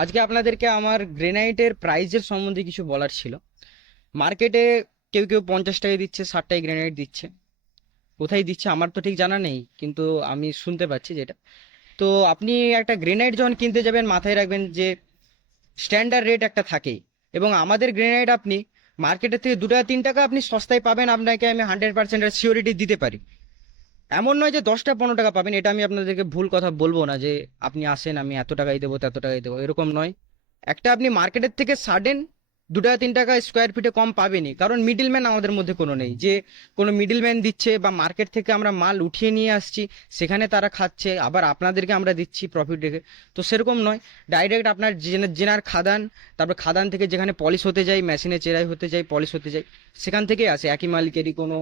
আজকে আপনাদেরকে আমার গ্রেনাইটের প্রাইজের সম্বন্ধে কিছু বলার ছিল। মার্কেটে কেউ কেউ 50 টাকায় দিচ্ছে, 60টায় গ্রেনাইট দিচ্ছে। কোথায় দিচ্ছে আমার তো ঠিক জানা নেই, কিন্তু আমি শুনতে পাচ্ছি যেটা। তো আপনি একটা গ্রেনাইট যখন কিনতে যাবেন, মাথায় রাখবেন যে স্ট্যান্ডার্ড রেট একটা থাকেই। এবং আমাদের গ্রেনাইট আপনি মার্কেটের থেকে 2 টাকা 3 টাকা আপনি সস্তায় পাবেন, আপনাকে আমি 100% সিওরিটি দিতে পারি। এমন নয় যে 10টা 15 টাকা পাবেন, এটা আমি আপনাদেরকে ভুল কথা বলবো না যে আপনি আসেন আমি এত টাকাই দেবো তত টাকাই দেবো, এরকম নয়। একটা আপনি মার্কেটের থেকে সাডেন 2 টাকা 3 টাকা স্কোয়ার ফিটে কম পাবেনই, কারণ মিডিলম্যান আমাদের মধ্যে কোনো নেই যে কোনো মিডিলম্যান দিচ্ছে বা মার্কেট থেকে আমরা মাল উঠিয়ে নিয়ে আসছি, সেখানে তারা খাচ্ছে আবার আপনাদেরকে আমরা দিচ্ছি প্রফিট রেখে। তো সেরকম নয়, ডাইরেক্ট আপনার জেনার খাদান, তারপর খাদান থেকে যেখানে পলিশ হতে যায়, মেশিনে চেরাই হতে যায়, পলিশ হতে যায়, সেখান থেকেই আসে। একই মালিকেরই কোনো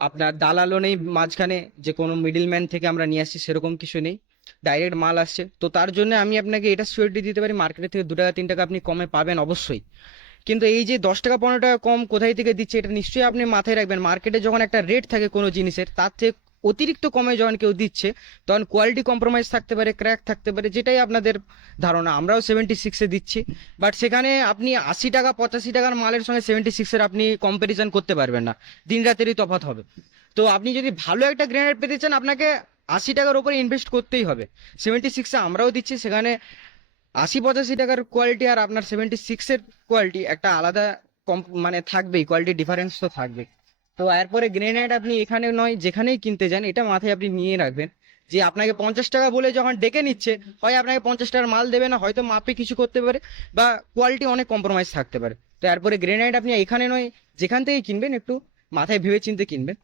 আপনার দালালও নেই মাঝখানে যে কোনো মিডিলম্যান থেকে আমরা নিয়ে আসছি, সেরকম কিছু নেই। ডাইরেক্ট মাল আসছে। তো তার জন্য আমি আপনাকে এটা সিওরিটি দিতে পারি, মার্কেটের থেকে 2 টাকা 3 টাকা আপনি কমে পাবেন অবশ্যই। কিন্তু এই যে 10 টাকা 15 টাকা কম কোথায় থেকে দিচ্ছে, এটা নিশ্চয়ই আপনি মাথায় রাখবেন। মার্কেটে যখন একটা রেট থাকে কোনো জিনিসের, তার থেকে অতিরিক্ত কমে যখন কেউ দিচ্ছে, তখন কোয়ালিটি কম্প্রোমাইজ থাকতে পারে, ক্র্যাক থাকতে পারে, যেটাই আপনাদের ধারণা। আমরাও 76-এ দিচ্ছি, বাট সেখানে আপনি 80 টাকা 85 টাকার মালের সঙ্গে 76-এর আপনি কম্পারিজন করতে পারবেন না। দিন রাতেরই তফাৎ হবে। তো আপনি যদি ভালো একটা গ্রেনেড পেতে চান, আপনাকে 80 টাকার উপরে ইনভেস্ট করতেই হবে। 76-এ আমরাও দিচ্ছি, সেখানে 80-85 টাকার কোয়ালিটি আর আপনার 76-এর কোয়ালিটি একটা আলাদা কম, মানে থাকবেই, কোয়ালিটি ডিফারেন্স তো থাকবে। তো এরপরে গ্রেনাইট আপনি এখানে নয় যেখানেই কিনতে যান, এটা মাথায় আপনি নিয়ে রাখবেন যে আপনাকে 50 টাকা বলে যখন ডেকে নিচ্ছে, হয় আপনাকে 50 টাকার মাল দেবে না, হয়তো মাপে কিছু করতে পারে, বা কোয়ালিটি অনেক কম্প্রোমাইজ থাকতে পারে। তো এরপরে গ্রেনাইট আপনি এখানে নয় যেখান থেকে কিনবেন, একটু মাথায় ভেবে চিন্তে কিনবেন।